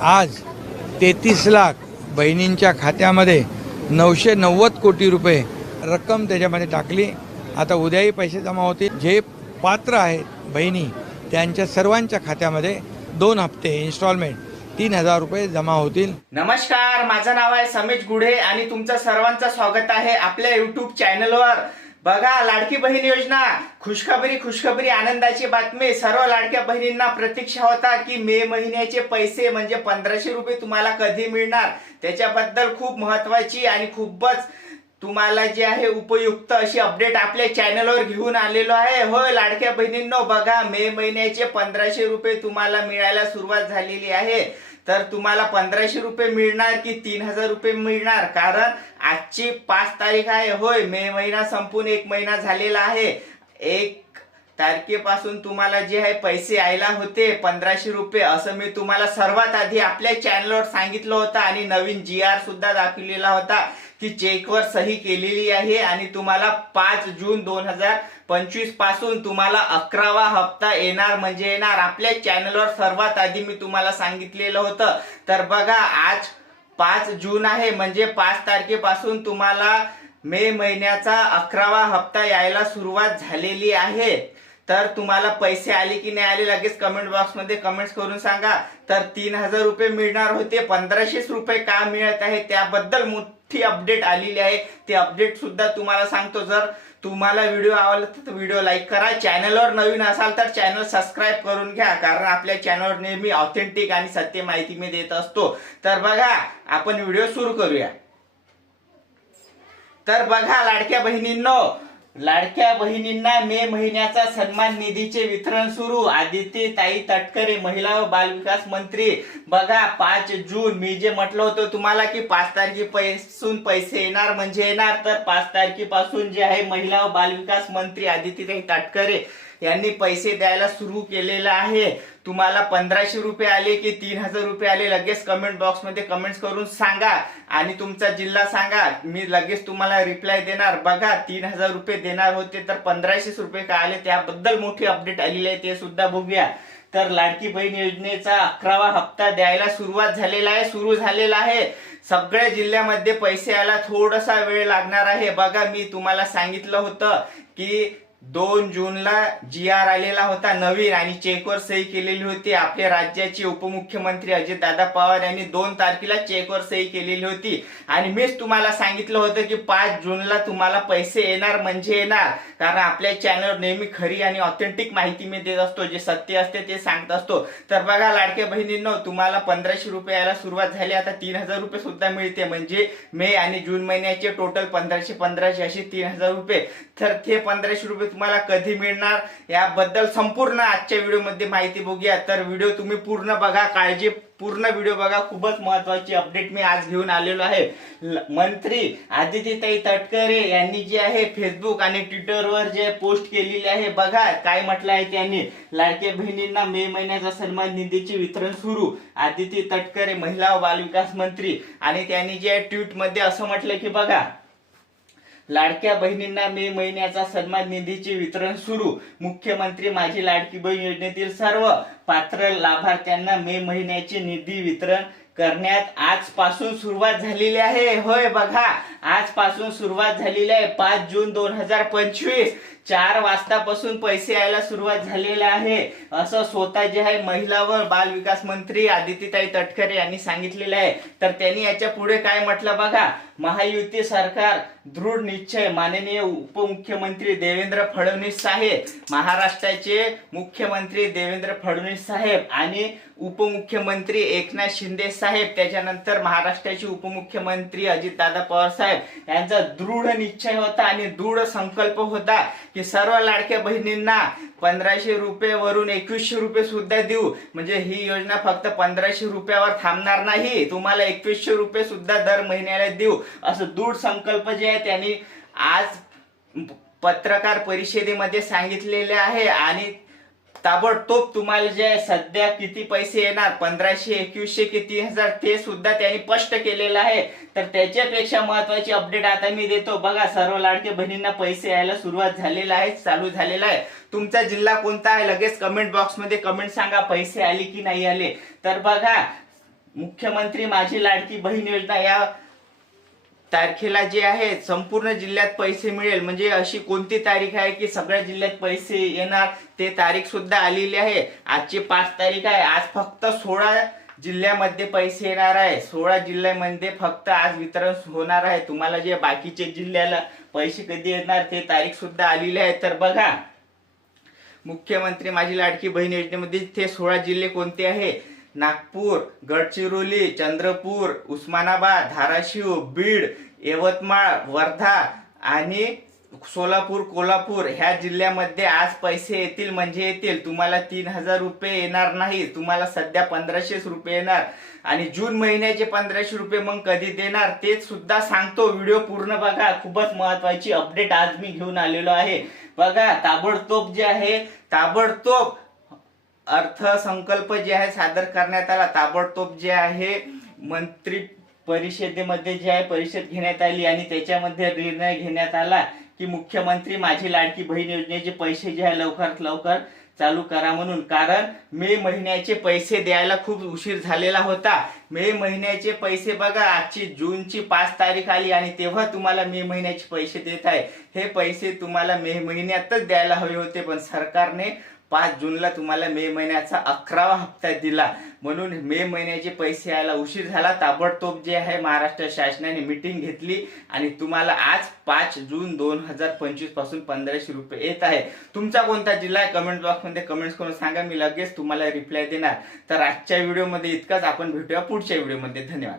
आज तेहतीस लाख बहिणींच्या खात्यामध्ये नऊशे नव्वद कोटी रुपये रक्कम त्याच्यामध्ये टाकली. आता उद्याही पैसे जमा होतील. जे पात्र आहेत बहिणी त्यांच्या सर्वांच्या खात्यामध्ये दोन हप्ते इन्स्टॉलमेंट तीन हजार रुपये जमा होतील. नमस्कार माझं नाव आहे समीज गुढे आणि तुमचं सर्वांचं स्वागत आहे आपल्या युट्यूब चॅनलवर बघा लाडकी बहीण योजना. खुशखबरी खुशखबरी आनंदाची बातमी. सर्व लाडक्या बहिणींना प्रतीक्षा होता की मे महिन्याचे पैसे म्हणजे पंधराशे रुपये तुम्हाला कधी मिळणार? त्याच्याबद्दल खूप महत्वाची आणि खूपच तुम्हाला जे आहे उपयुक्त अशी अपडेट आपल्या चॅनलवर घेऊन आलेलो आहे. होय लाडक्या बहिणींनो बघा मे महिन्याचे पंधराशे रुपये तुम्हाला मिळायला सुरुवात झालेली आहे. तर तुम्हाला पंधराशे रुपये मिळणार की तीन हजार रुपये मिळणार. कारण आजची पाच तारीख आहे. होय मे महिना संपून एक महिना झालेला आहे. एक तारखेपासून तुम्हाला जे आहे पैसे यायला होते पंधराशे रुपये असं मी तुम्हाला सर्वात आधी आपल्या चॅनलवर सांगितलं होतं आणि नवीन जी आर सुद्धा दाखवलेला होता की चेकवर सही केलेली आहे आणि तुम्हाला पाच जून दोन हजार पंचवीसपासून तुम्हाला अकरावा हप्ता येणार म्हणजे येणार. आपल्या चॅनलवर सर्वात आधी मी तुम्हाला सांगितलेलं होतं. तर बघा आज पाच जून आहे म्हणजे पाच तारखेपासून तुम्हाला मे महिन्याचा अकरावा हप्ता यायला सुरुवात झालेली आहे. तर तुम्हाला पैसे आले की नाही आले लगेच कमेंट बॉक्समध्ये कमेंट्स करून सांगा. तर तीन हजार रुपये मिळणार होते पंधराशेच रुपये का मिळत आहे त्याबद्दल मोठी अपडेट आलेली आहे. ते अपडेट सुद्धा तुम्हाला सांगतो जर तुम्हाला व्हिडिओ आवडला तर व्हिडिओ लाईक करा. चॅनलवर नवीन असाल तर चॅनल सबस्क्राईब करून घ्या कारण आपल्या चॅनलवर नेहमी ऑथेंटिक आणि सत्य माहिती मी देत असतो. तर बघा आपण व्हिडिओ सुरू करूया. तर बघा लाडक्या बहिणींनो लाडक्या बहिणींना मे महिन्याचा सन्मान निधीचे वितरण सुरू. आदित्य ताई तटकरे महिला व बालविकास मंत्री. बघा पाच जून मी जे म्हटलं होतं तुम्हाला की पाच तारखेपासून पैसे येणार म्हणजे येणार. तर पाच तारखेपासून जे आहे महिला व बालविकास मंत्री आदित्यताई तटकरे यांनी पैसे द्यायला सुरू केलेलं आहे. तुम्हाला पंधराशे रुपये आले की तीन हजार रुपये आले लगेच कमेंट बॉक्समध्ये कमेंट्स करून सांगा आणि तुमचा जिल्हा सांगा. मी लगेच तुम्हाला रिप्लाय देणार. बघा तीन हजार रुपये देणार होते तर पंधराशेच रुपये का आले? त्याबद्दल मोठी अपडेट आलेली आहे ते सुद्धा बघूया. तर लाडकी बहीण योजनेचा अकरावा हप्ता द्यायला सुरुवात झालेला आहे सुरू झालेला आहे. सगळ्या जिल्ह्यामध्ये पैसे यायला थोडासा वेळ लागणार आहे. बघा मी तुम्हाला सांगितलं होतं की दोन जूनला जी आर आलेला होता नवीन आणि चेकवर सही केलेली होती. आपल्या राज्याचे उपमुख्यमंत्री अजितदादा पवार यांनी दोन तारखेला चेकवर सही केलेली होती. आणि मीच तुम्हाला सांगितलं होतं की पाच जूनला तुम्हाला पैसे येणार म्हणजे येणार. कारण आपल्या चॅनलवर नेहमी खरी आणि ऑथेंटिक माहिती मी देत असतो. जे सत्य असते ते सांगत असतो. तर बघा लाडक्या बहिणींनो तुम्हाला पंधराशे रुपये यायला सुरुवात झाली. आता तीन हजार रुपये सुद्धा मिळते. म्हणजे मे आणि जून महिन्याचे टोटल पंधराशे पंधराशे असे तीन हजार रुपये. तर ते पंधराशे रुपये तुम्हाला कधी मिळणार याबद्दल संपूर्ण आजच्या व्हिडिओमध्ये माहिती बघूया. तर व्हिडिओ तुम्ही पूर्ण बघा काळजी पूर्ण व्हिडिओ बघा. खूपच महत्वाची अपडेट मी आज घेऊन आलेलो आहे. मंत्री आदित्यताई तटकरे यांनी जे आहे फेसबुक आणि ट्विटरवर जे पोस्ट केलेली आहे बघा काय म्हटलं आहे त्यांनी. लाडक्या बहिणींना मे महिन्याचा सन्मान निधीचे वितरण सुरू. आदिती तटकरे महिला व बालविकास मंत्री. आणि त्यांनी जे ट्विटमध्ये असं म्हटलं की बघा लाडक्या बहिणींना मे महिन्याचा सन्मान निधीचे वितरण सुरू. मुख्यमंत्री माझी लाडकी बहीण योजनेतील सर्व पात्र लाभार्थ्यांना मे महिन्याचे निधी वितरण करण्यात आजपासून सुरुवात झालेली आहे. होय बघा आजपासून सुरुवात झालेली आहे. पाच जून दोन हजार पंचवीस. चार वाजतापासून पैसे यायला सुरुवात झालेली आहे. असं स्वतः जे आहे महिला व बाल विकास मंत्री आदितीताई तटकरे यांनी सांगितलेलं आहे. तर त्यांनी याच्यापुढे काय म्हटलं बघा? महायुती सरकार दृढ निश्चय माननीय उपमुख्यमंत्री देवेंद्र फडणवीस साहेब महाराष्ट्राचे मुख्यमंत्री देवेंद्र फडणवीस साहेब आणि उपमुख्यमंत्री एकनाथ शिंदे साहेब त्याच्यानंतर महाराष्ट्राचे उपमुख्यमंत्री अजितदादा पवार साहेब यांचा दृढ निश्चय होता आणि दृढ संकल्प होता की सर्व लाडक्या बहिणींना पंधराशे रुपये वरून एकवीसशे रुपये सुद्धा देऊ. म्हणजे ही योजना फक्त पंधराशे रुपयावर थांबणार नाही. तुम्हाला एकवीसशे रुपये सुद्धा दर महिन्याला देऊ. असं दृढ संकल्प जे आहे त्यांनी आज पत्रकार परिषदेमध्ये सांगितलेले आहे. आणि ताबडतोब तुम्हाला जे सध्या किती पैसे येणार? पंधराशे एकवीसशे की तीन हजार? ते सुद्धा त्यांनी स्पष्ट केलेलं आहे. तर त्याच्यापेक्षा महत्वाची अपडेट आता मी देतो. बघा सर्व लाडके बहिणींना पैसे यायला सुरुवात झालेला आहे चालू झालेला आहे. तुमचा जिल्हा कोणता आहे? लगेच कमेंट बॉक्समध्ये कमेंट सांगा पैसे आले की नाही आले. तर बघा मुख्यमंत्री माझी लाडकी बहीण योजना या तारखेला जे आहे संपूर्ण जिल्ह्यात पैसे मिळेल. म्हणजे अशी कोणती तारीख आहे की सगळ्या जिल्ह्यात पैसे येणार ते तारीख सुद्धा आलेली आहे. आजची पाच तारीख आहे. आज फक्त सोळा जिल्ह्यामध्ये पैसे येणार आहे. सोळा जिल्ह्यामध्ये फक्त आज वितरण होणार आहे. तुम्हाला जे बाकीचे जिल्ह्याला पैसे कधी येणार ते तारीख सुद्धा आलेली आहे. तर बघा मुख्यमंत्री माझी लाडकी बहीण योजनेमध्ये ते सोळा जिल्हे कोणते आहे? नागपूर गडचिरोली चंद्रपूर उस्मानाबाद धाराशिव बीड यवतमाळ वर्धा आणि सोलापूर कोल्हापूर ह्या जिल्ह्यामध्ये आज पैसे येतील म्हणजे येतील. तुम्हाला तीन हजार रुपये येणार नाही. तुम्हाला सध्या पंधराशेच रुपये येणार. आणि जून महिन्याचे पंधराशे रुपये मग कधी देणार तेच सुद्धा सांगतो. व्हिडिओ पूर्ण बघा. खूपच महत्वाची अपडेट आज मी घेऊन आलेलो आहे. बघा ताबडतोब जे आहे ताबडतोब अर्थसंकल्प जे आहे सादर करण्यात आला ताबडतोब जे आहे मंत्री परिषदेमध्ये जे आहे परिषद घेण्यात आली आणि त्याच्यामध्ये निर्णय घेण्यात आला की मुख्यमंत्री माझी लाडकी बहीण योजनेचे पैसे जे आहे लवकरात लवकर चालू करा म्हणून. कारण मे महिन्याचे पैसे द्यायला खूप उशीर झालेला होता. मे महिन्याचे पैसे बघा आजची जूनची पाच तारीख आली आणि तेव्हा तुम्हाला मे महिन्याचे पैसे देत आहे. हे पैसे तुम्हाला मे महिन्यातच द्यायला हवे होते पण सरकारने पाच जूनला तुम्हाला मे महिन्याचा अकरावा हप्ता दिला. म्हणून मे महिन्याचे पैसे यायला उशीर झाला. ताबडतोब जे आहे महाराष्ट्र शासनाने मिटिंग घेतली आणि तुम्हाला आज पाच जून दोन हजार पंचवीसपासून पंधराशे रुपये येत आहे. तुमचा कोणता जिल्हा आहे? कमेंट बॉक्समध्ये कमेंट्स करून सांगा. मी लगेच तुम्हाला रिप्लाय देणार. तर आजच्या व्हिडिओमध्ये इतकंच. आपण भेटूया पुढच्या व्हिडिओमध्ये धन्यवाद.